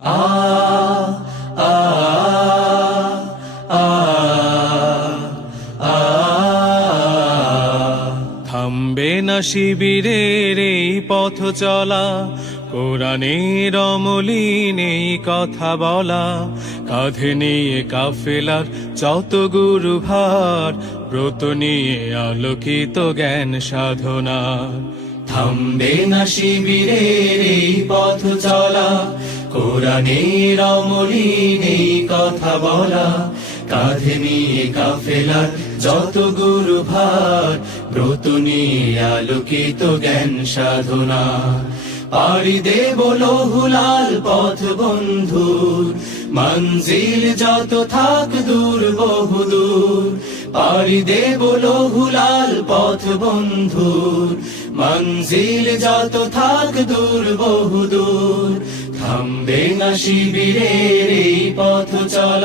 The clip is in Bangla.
আ আ আ আ থামবে না শিবিরের এই পথ চলা, কোরআনের অমলিন এই কথা বলা, কাঁধে নিয়ে কাফেলার যত গুরু ভার, ব্রত নিয়ে আলোকিত জ্ঞান সাধনা। থামবে না শিবিরের এই পথ চলা, কোরআনের অমলিন এই কথা বলা, কাঁধে নিয়ে কাফেলার যত গুরু ভার, ব্রত নিয়ে আলোকিত জ্ঞান সাধনা। পাড়ি দেব লৌহুলাল পথ বন্ধুর, মঞ্জিল যত থাক দূর বহুদূর। পাড়ি দেব লৌহুলাল পথ বন্ধুর, মঞ্জিল যত থাক দূর বহুদূর। থামবে না শিবিরের এই পথ চলা,